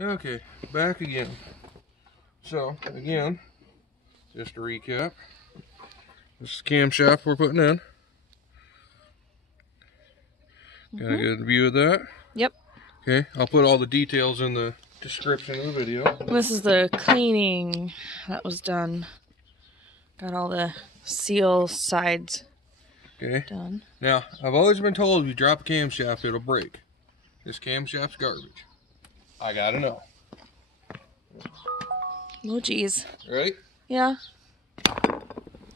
Okay, back again. So, again, just to recap, this is the camshaft we're putting in. Got a good view of that? Yep. Okay, I'll put all the details in the description of the video. This is the cleaning that was done. Got all the seal sides done. Now, I've always been told if you drop a camshaft, it'll break. This camshaft's garbage. I gotta know. Oh, geez. Ready? Yeah.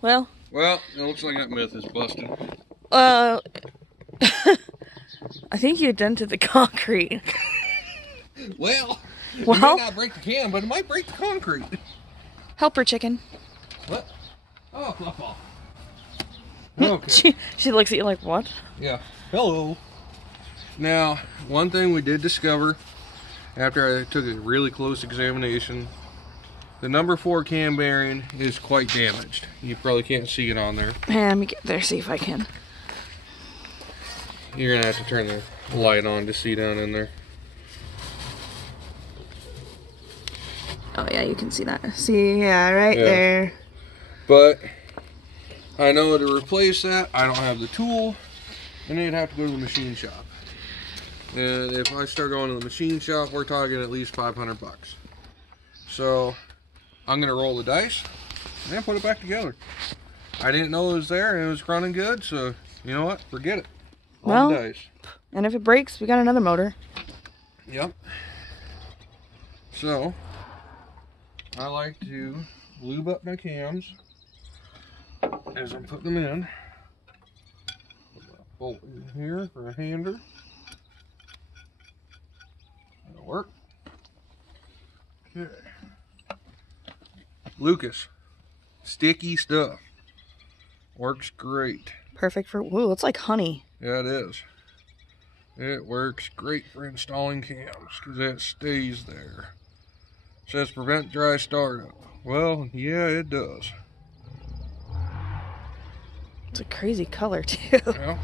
Well, it looks like that myth is busted. I think you dented the concrete. Well, it may not break the cam, but it might break the concrete. Helper chicken. What? Oh, fluff off. Okay. She looks at you like, what? Yeah. Hello. Now, one thing we did discover after I took a really close examination, the number 4 cam bearing is quite damaged. You probably can't see it on there. Let me get there, see if I can. You're gonna have to turn the light on to see down in there. Oh yeah, you can see that. See, yeah, right there. But I know to replace that, I don't have the tool, and they'd have to go to the machine shop. And if I start going to the machine shop, we're talking at least 500 bucks. So I'm gonna roll the dice and put it back together. I didn't know it was there and it was running good, so you know what? Forget it. Roll the dice. And if it breaks, we got another motor. Yep. So I like to lube up my cams as I'm putting them in. Put a bolt in here for a hander. That'll work. Okay. Lucas, sticky stuff. Works great. Perfect for, ooh, it's like honey. Yeah, it is. It works great for installing cams because it stays there. It says prevent dry startup. Well, yeah, it does. It's a crazy color too. Yeah.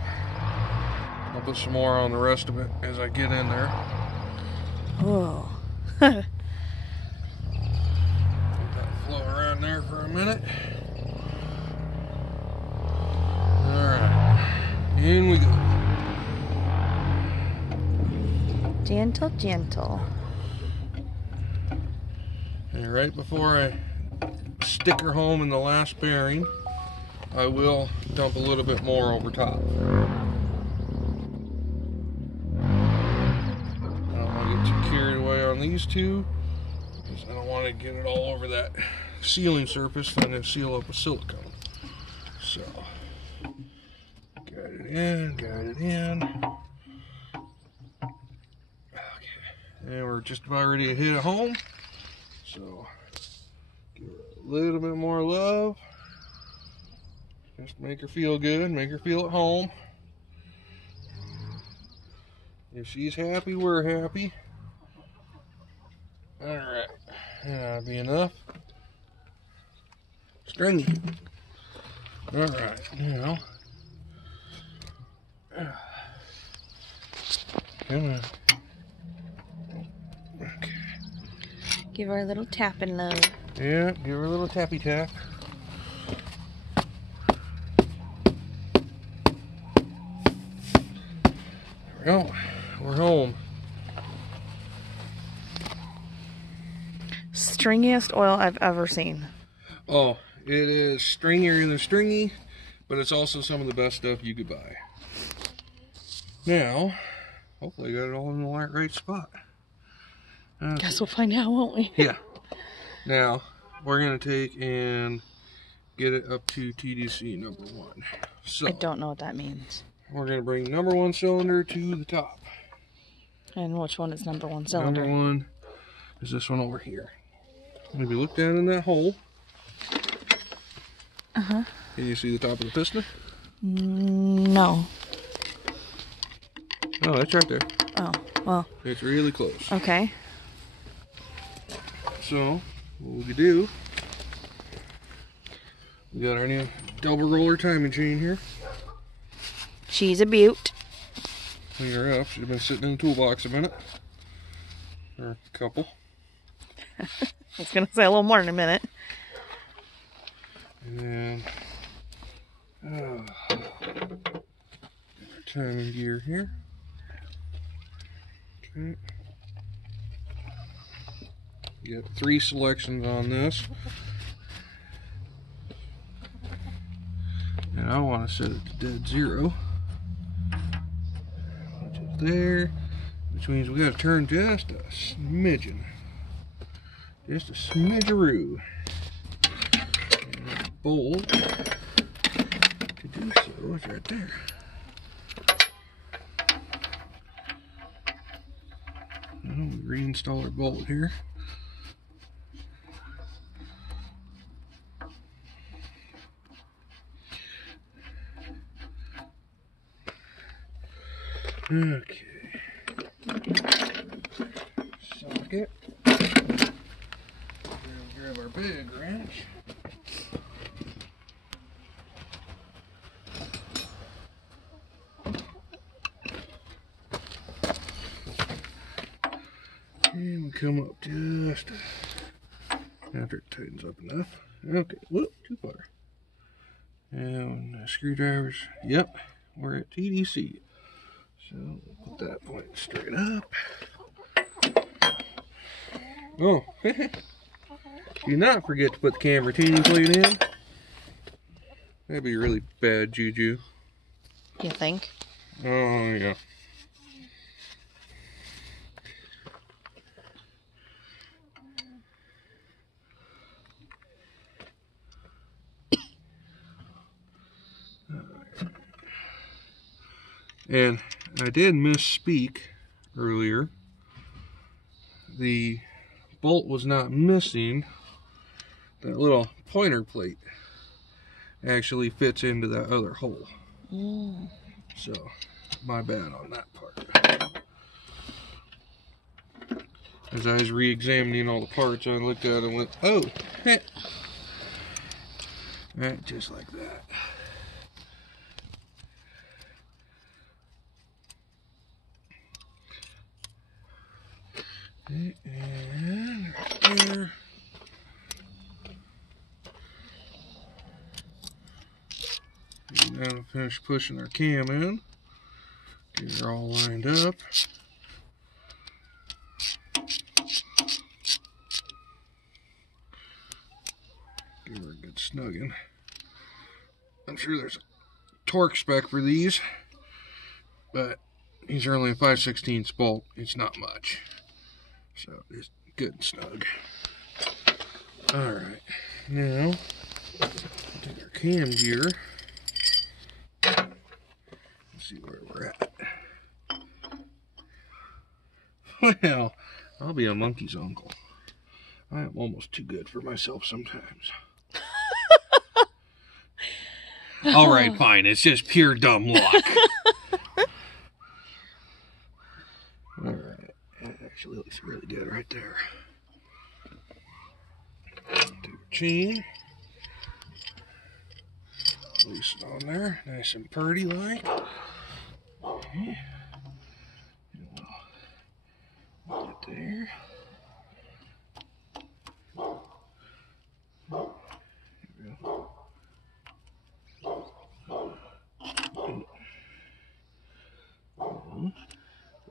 I'll put some more on the rest of it as I get in there. Oh. Let that flow around there for a minute. Alright. In we go. Gentle, gentle. And right before I stick her home in the last bearing, I will dump a little bit more over top. I don't want to get too carried away on these two, because I don't want to get it all over that sealing surface and then seal up with silicone. So, got it in, got it in. Okay, and we're just about ready to hit it home. So, give her a little bit more love. Just make her feel good, make her feel at home. If she's happy, we're happy. Alright, that'll be enough. Stringy. Alright, now. Come on. Okay. Give her a little tapping love. Yeah, give her a little tappy tap. There we go. We're home. Stringiest oil I've ever seen. Oh, it is stringier than stringy, but it's also some of the best stuff you could buy. Now, hopefully I got it all in the right spot. Guess we'll find out, won't we? Yeah. Now, we're going to take and get it up to TDC number 1. So, I don't know what that means. We're going to bring number 1 cylinder to the top. And which one is number 1 cylinder? Number 1 is this one over here. Maybe look down in that hole. Uh-huh. Can you see the top of the piston? No. Oh, that's right there. Oh, well. It's really close. Okay. So, what we could do, we got our new double roller timing chain here. She's a beaut. Clean her up. She's been sitting in the toolbox a minute. Or a couple. I was going to say a little more in a minute. And then timing gear here. Okay. You got 3 selections on this. And I want to set it to dead 0. Which is there. Which means we got to turn just a smidgen. Just a smidgeroo. And the bolt to do so is right there. Now we reinstall our bolt here. Okay. Socket. Grab our big wrench. And we come up just after it tightens up enough. Okay, whoop, too far. And screwdrivers, yep, we're at TDC. So we'll put that point straight up. Oh, do not forget to put the cam retaining plate in. That'd be really bad juju. You think? Oh, yeah. And I did misspeak earlier. The bolt was not missing. That little pointer plate actually fits into that other hole. So, my bad on that part. As I was re-examining all the parts, I looked at it and went, oh, heck. Right, just like that. And right there. And now finish pushing our cam in. Get her all lined up. Give her a good snugging. I'm sure there's a torque spec for these, but these are only a 5/16 bolt. It's not much. So it's good and snug. Alright, now take our cam gear. Let's see where we're at. Well, I'll be a monkey's uncle. I am almost too good for myself sometimes. Alright, fine. It's just pure dumb luck. Alright. Actually looks really good right there. Take our chain. Loosen on there. Nice and purdy like. Okay. We'll get there. There we go.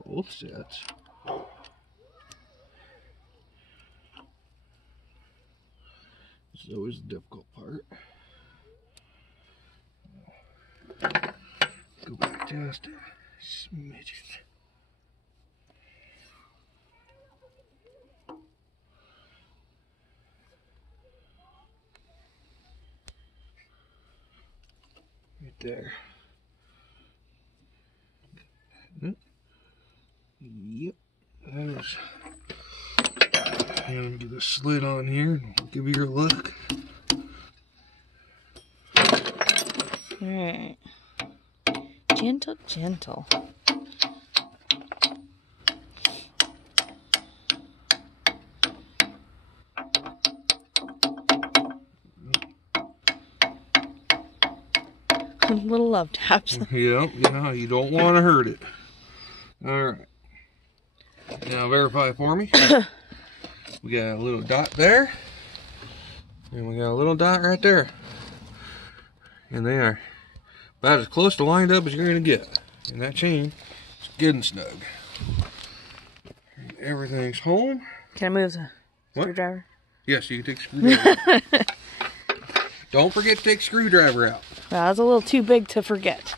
Both sets. This is always the difficult part. Go back just a smidgen. Right there. Yep, that is. And get a slit on here and we'll give you a look. Alright. Gentle, gentle. Little love taps. Yep, yeah, you don't want to hurt it. Alright. Now verify for me. We got a little dot there. And we got a little dot right there. And they are about as close to lined up as you're going to get. And that chain is good and snug. And everything's home. Can I move the screwdriver? Yes, you can take the screwdriver out. Don't forget to take the screwdriver out. Well, that was a little too big to forget.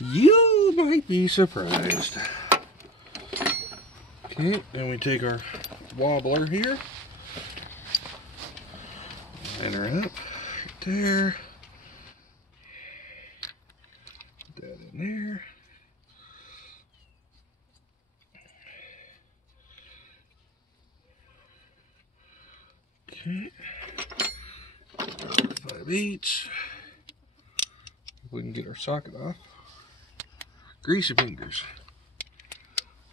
You might be surprised. Okay, then we take our wobbler here. Line her up right there. Put that in there. Okay. 5/8. We can get our socket off. Greasy fingers.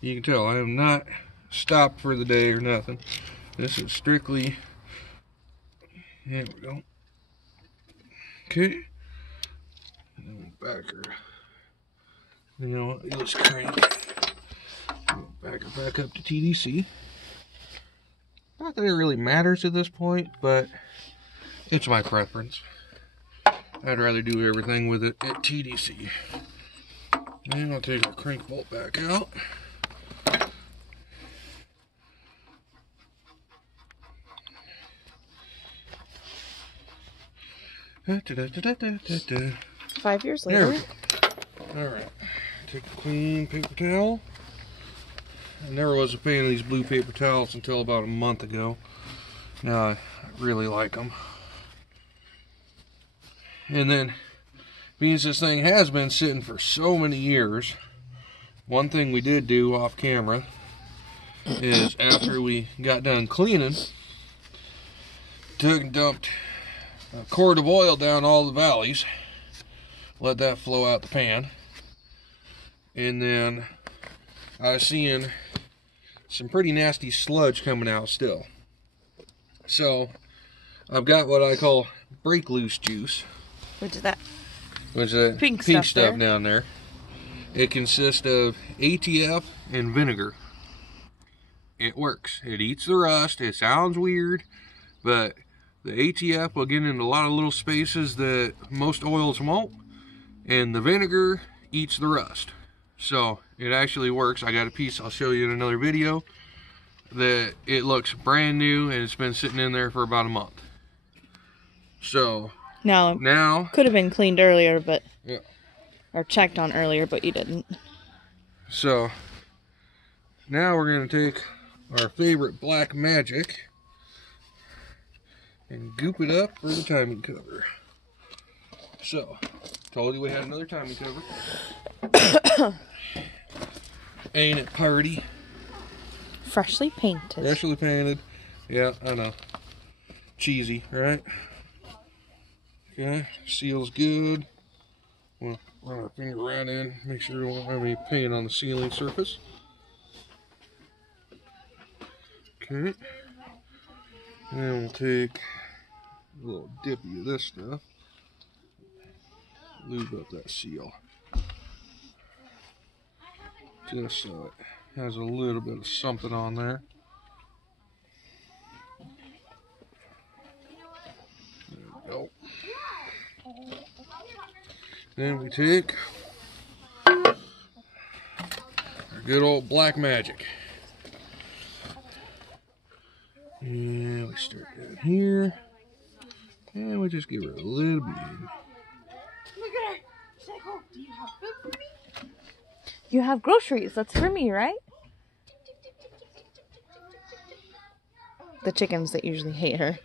You can tell I am not stopped for the day or nothing. This is strictly. There we go. Okay. And then we'll back her. You know what? Let's crank. We'll back her back up to TDC. Not that it really matters at this point, but it's my preference. I'd rather do everything with it at TDC. And I'll take our crank bolt back out. Da, da, da, da, da, da. 5 years later. Alright. Take a clean paper towel. I never was a fan of these blue paper towels until about a month ago. Now I really like them. And then, being this thing has been sitting for so many years, one thing we did do off camera is after we got done cleaning, took and dumped a quart of oil down all the valleys, let that flow out the pan, and then I was seeing some pretty nasty sludge coming out still. So I've got what I call break loose juice. Which is that? Which is that pink stuff down there. It consists of ATF and vinegar. It works. It eats the rust. It sounds weird, but the ATF will get into a lot of little spaces that most oils won't, and the vinegar eats the rust. So it actually works. I got a piece I'll show you in another video that it looks brand new and it's been sitting in there for about a month. So now could have been cleaned earlier, but yeah, or checked on earlier, but you didn't. So now we're going to take our favorite black magic and goop it up for the timing cover. So, told you we had another timing cover. Ain't it party? Freshly painted. Freshly painted. Yeah, I know. Cheesy, right? Okay, seal's good. We'll run our finger right in, make sure we don't have any paint on the sealing surface. Okay. And we'll take a little dippy of this stuff. Lube up that seal. Just so it has a little bit of something on there. There we go. Then we take our good old black magic. And we start down here. And we just give her a little bit. Look at her. She's like, oh, do you have food for me? You have groceries. That's for me, right? The chickens that usually hate her.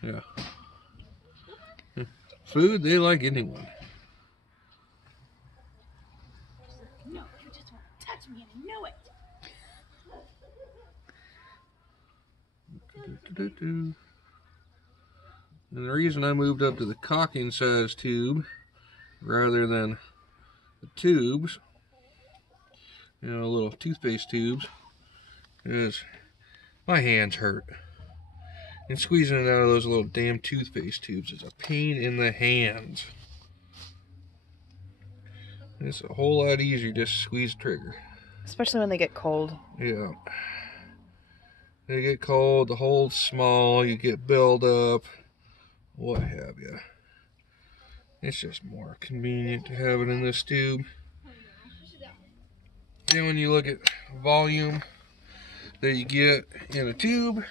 Yeah. Food, they like anyone. No, you just want to touch me and I know it. And the reason I moved up to the caulking size tube rather than the tubes, you know, little toothpaste tubes, is my hands hurt. And squeezing it out of those little damn toothpaste tubes is a pain in the hands. It's a whole lot easier just to squeeze the trigger. Especially when they get cold. Yeah. They get cold, the hole's small, you get buildup, what have you. It's just more convenient to have it in this tube. Then when you look at volume that you get in a tube,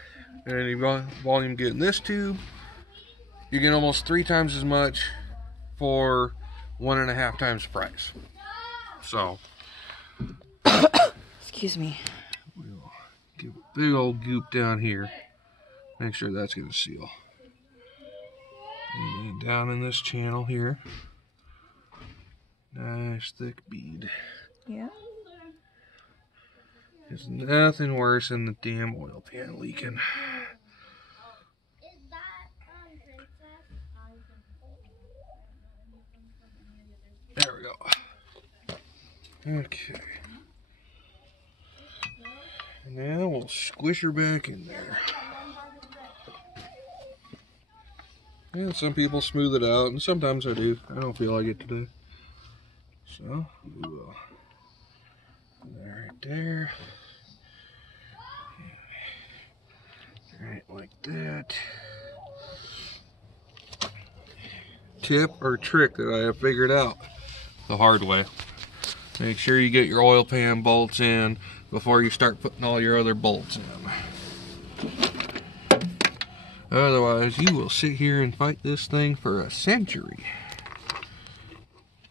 and any volume you get in this tube, you get almost 3 times as much for 1.5 times the price. So, excuse me. We'll give a big old goop down here. Make sure that's going to seal. And then down in this channel here, nice thick bead. Yeah. There's nothing worse than the damn oil pan leaking. There we go. Okay. Now we'll squish her back in there. And some people smooth it out, and sometimes I do. I don't feel like it today. So, we will put that right there. Right like that. Tip or trick that I have figured out the hard way. Make sure you get your oil pan bolts in before you start putting all your other bolts in. Otherwise, you will sit here and fight this thing for a century.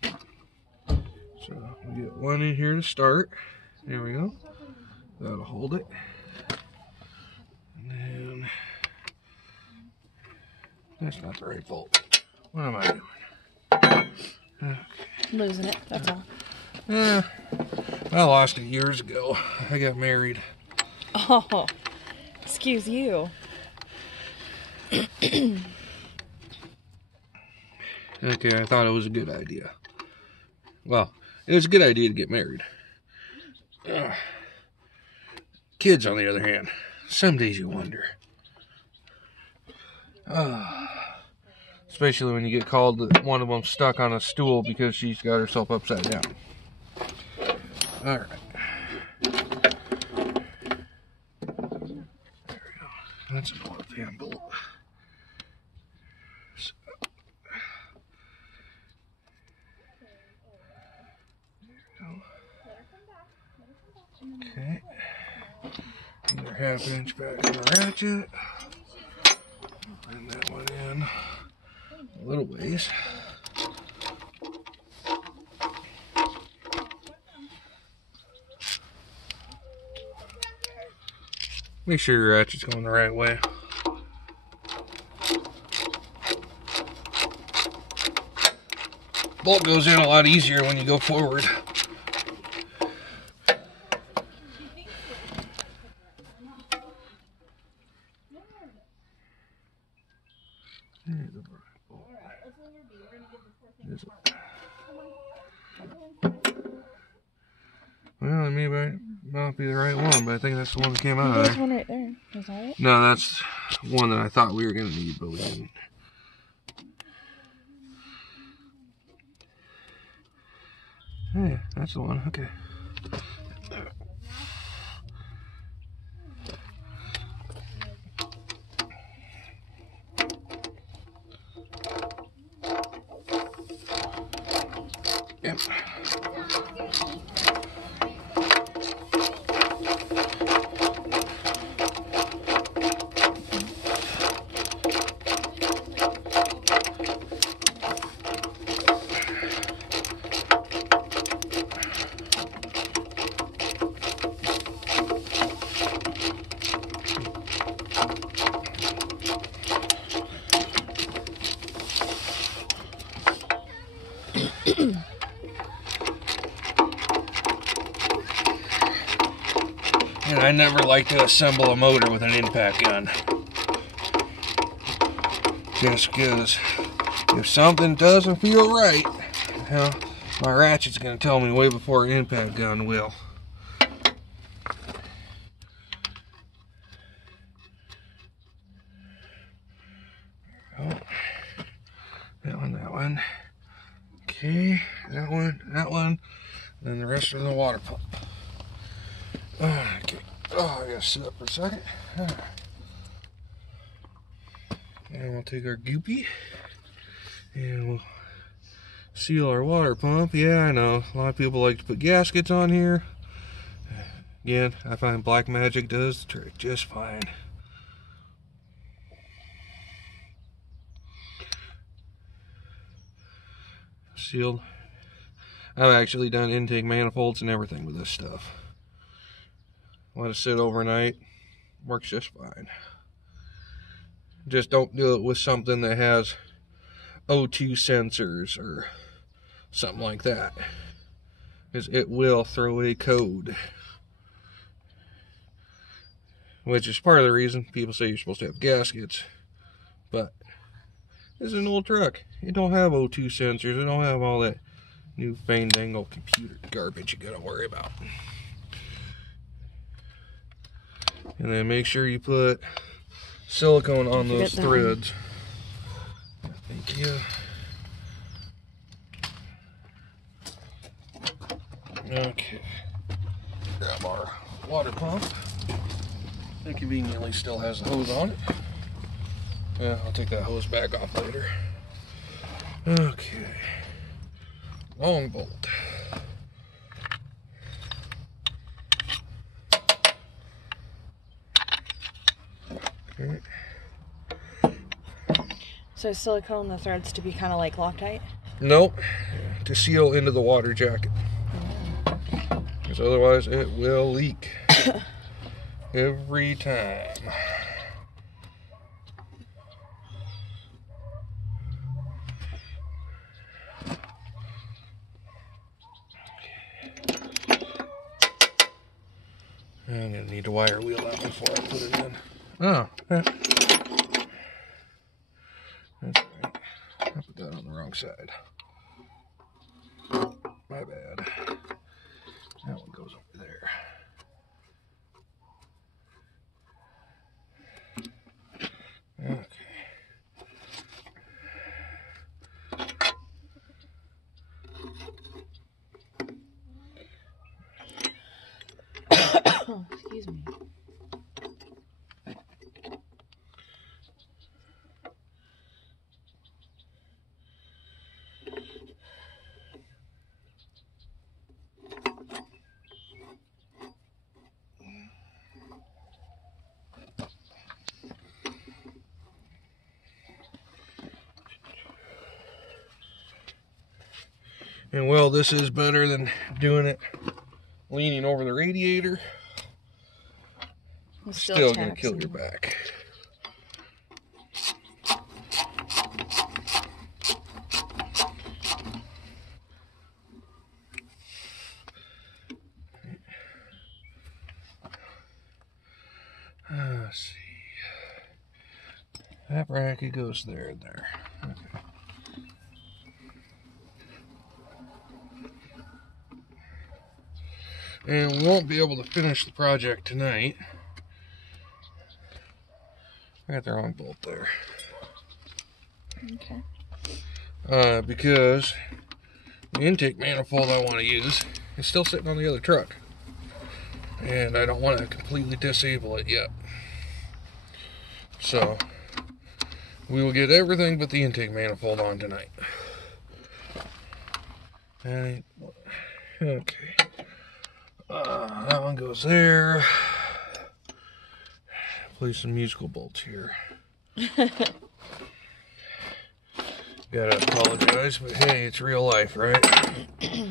So, we get one in here to start. There we go. That'll hold it. And then, that's not the right bolt. What am I doing? Okay. Losing it, that's all. Yeah, I lost it years ago. I got married. Oh, excuse you. Okay, I thought it was a good idea. Well, it was a good idea to get married. Kids, on the other hand, some days you wonder. Especially when you get called that one of them stuck on a stool because she's got herself upside down. Alright. There we go. That's an oil pan bolt. So, okay. Another 1/2 inch back in the ratchet. Bring that one in a little ways. Make sure your ratchet's going the right way. Bolt goes in a lot easier when you go forward. Well, it may not be the right one, but I think that's the one that came out of there. There's one right there. Is that it? No, that's one that I thought we were going to need, but we didn't. Hey, that's the one. Okay. Yep. And I never like to assemble a motor with an impact gun. Just because if something doesn't feel right, well, my ratchet's going to tell me way before an impact gun will. Oh, that one. Okay, that one, and the rest of the water pump. gotta sit up for a second. And we'll take our goopy and we'll seal our water pump. Yeah, I know. A lot of people like to put gaskets on here. Again, I find black magic does the trick just fine. Sealed. I've actually done intake manifolds and everything with this stuff. Let it sit overnight. Works just fine. Just don't do it with something that has O2 sensors or something like that, because it will throw a code. Which is part of the reason people say you're supposed to have gaskets. But this is an old truck. It don't have O2 sensors. It don't have all that new fandangle computer garbage you gotta worry about. And then make sure you put silicone on those threads. Thank you. Okay. Grab our water pump. It conveniently still has the hose on it. Yeah, I'll take that hose back off later. Okay. Long bolt. Okay. So silicone the threads to be kind of like Loctite? Nope. To seal into the water jacket. Because otherwise it will leak. Every time. I'm gonna need to wire wheel that before I put it in. Oh, that's right. I put that on the wrong side. My bad. That one goes over there. Okay. Excuse me. And well, this is better than doing it leaning over the radiator. It's still gonna kill your back. Let's see. That bracket goes there and there. Okay. And we won't be able to finish the project tonight. I got the wrong bolt there. Okay. Because the intake manifold I want to use is still sitting on the other truck. And I don't want to completely disable it yet. So, we will get everything but the intake manifold on tonight. And, okay. That one goes there. Place some musical bolts here. Gotta apologize, but hey, it's real life, right? Okay,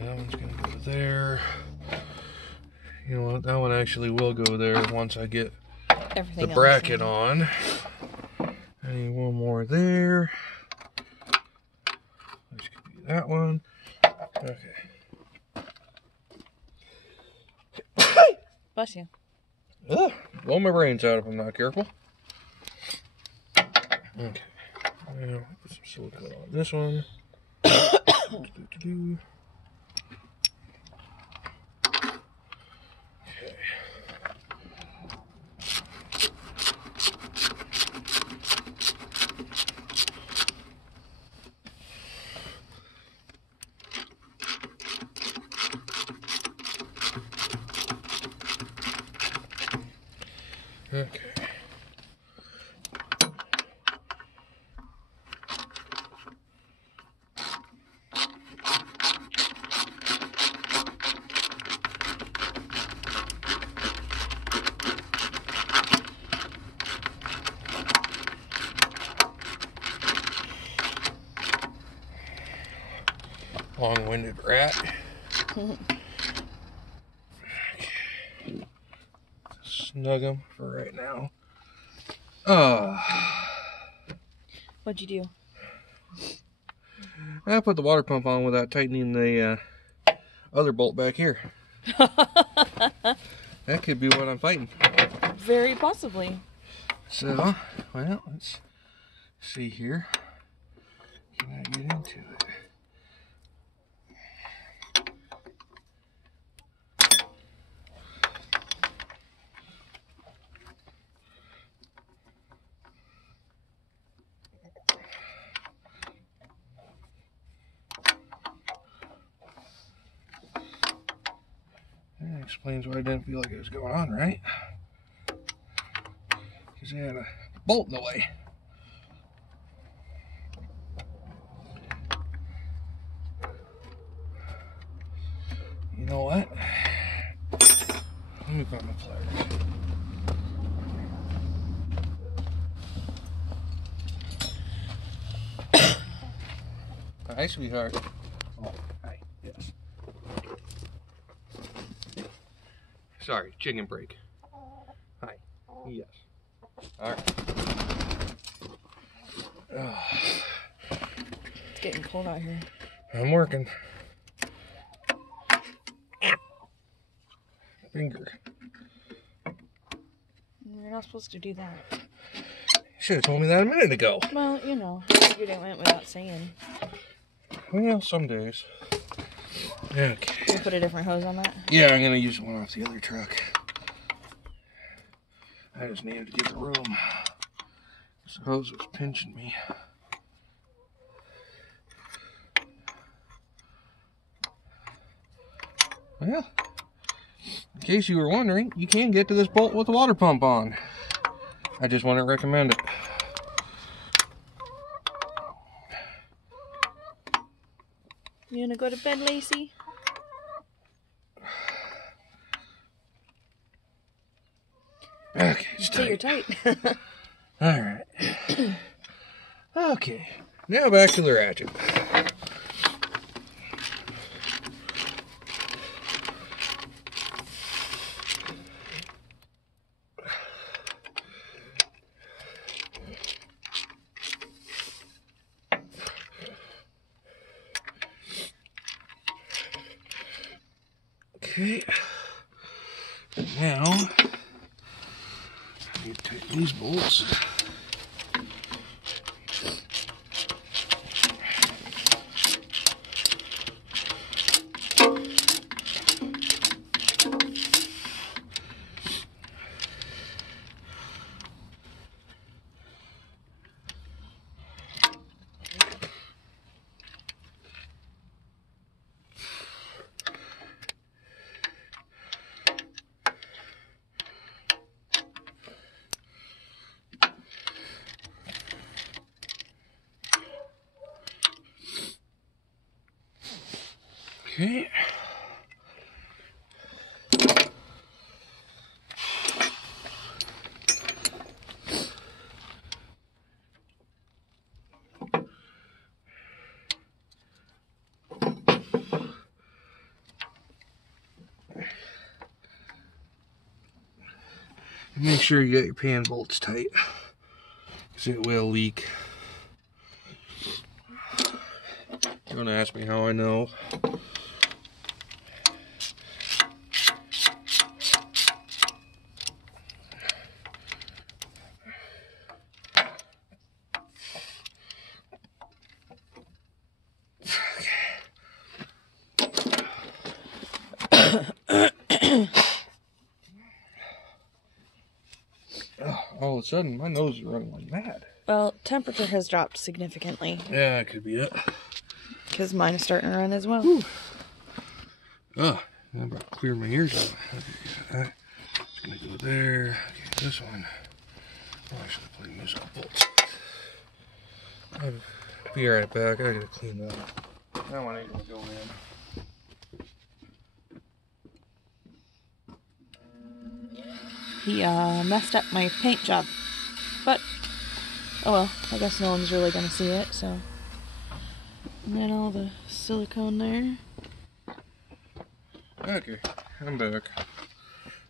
that one's gonna go there. You know what? That one actually will go there once I get everything the bracket on. I need one more there. This could be that one. Okay. Bless you. Ugh, blow my brains out if I'm not careful. Okay. Now, put some silicone on this one. Okay. Long-winded rat. Snug them for right now. What'd you do? I put the water pump on without tightening the other bolt back here. That could be what I'm fighting. Very possibly. So, well, let's see here. Can I get into it? That explains why I didn't feel like it was going on right. Because I had a bolt in the way. You know what? Let me find my pliers. Hi, sweetheart. Oh, hi. Yes. Sorry, chicken break. Hi. Yes. All right. Oh. It's getting cold out here. I'm working. Finger. You're not supposed to do that. You should have told me that a minute ago. Well, you know, I figured it went without saying. Well, some days. Okay. Can you put a different hose on that? Yeah, I'm gonna use one off the other truck. I just needed to get the room. The hose was pinching me. Well, in case you were wondering, you can get to this bolt with the water pump on. I just wouldn't recommend it. You gonna go to bed, Lacey? Okay, it's So you're tight. tight. Alright. Okay, now back to the ratchet. Okay, now I need to tighten these bolts. Okay. Make sure you get your pan bolts tight, because it will leak. Don't ask me how I know. All of a sudden, my nose is running like mad. Well, temperature has dropped significantly. Yeah, that could be it. Because mine is starting to run as well. Whew. Oh, I'm about to clear my ears out. Okay, it's gonna go there. Okay, this one. Oh, I should have played musical bolts. I'll be right back. I gotta clean that up. That one ain't gonna go in. He messed up my paint job. But, oh well, I guess no one's really gonna see it, so. And then all the silicone there. Okay, I'm back.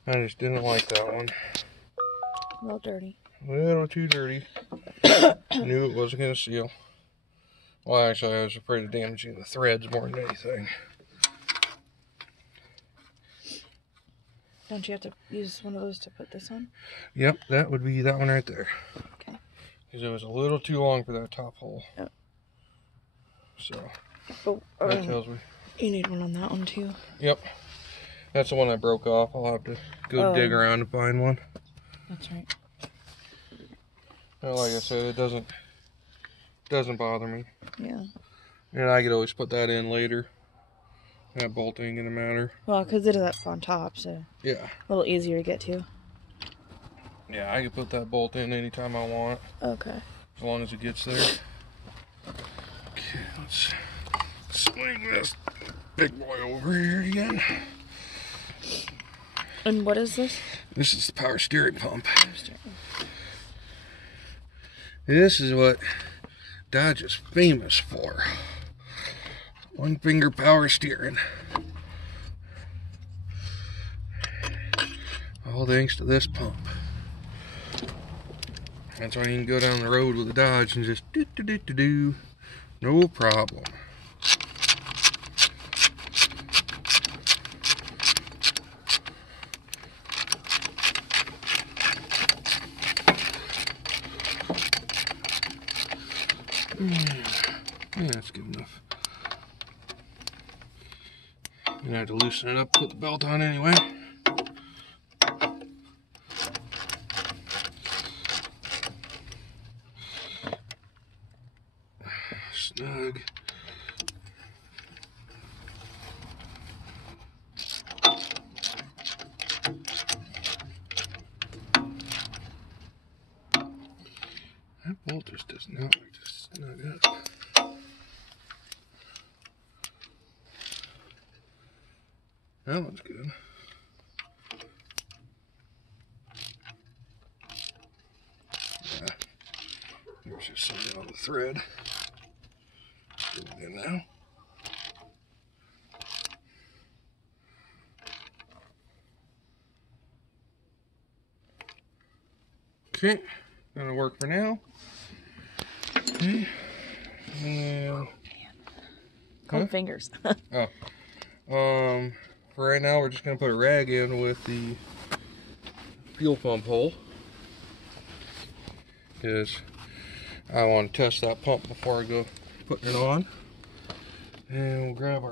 I just didn't like that one. A little dirty. A little too dirty. Knew it wasn't going to seal. Well, actually, I was afraid of damaging the threads more than anything. Don't you have to use one of those to put this on? Yep, that would be that one right there. Okay. Because it was a little too long for that top hole. Oh. So, Oh, that tells me. You need one on that one too. Yep. That's the one I broke off. I'll have to go dig around to find one. That's right. Well, like I said, it doesn't bother me. Yeah. And I could always put that in later. That bolt ain't gonna matter. Well, because it is up on top, so yeah, a little easier to get to. Yeah, I can put that bolt in anytime I want. Okay. As long as it gets there. Okay, let's swing this big boy over here again. And what is this? This is the power steering pump. This is what Dodge is famous for. One finger power steering. All thanks to this pump. That's why you can go down the road with a Dodge and just do. No problem. Yeah, that's good enough. I'm gonna have to loosen it up, put the belt on anyway. Snug. That bolt just does not like to snug up. That one's good. Yeah. There's just something on the thread. Get it in now. Okay, that'll work for now. Okay. And then Cold fingers. For right now, we're just going to put a rag in with the fuel pump hole, because I want to test that pump before I go putting it on. And we'll grab our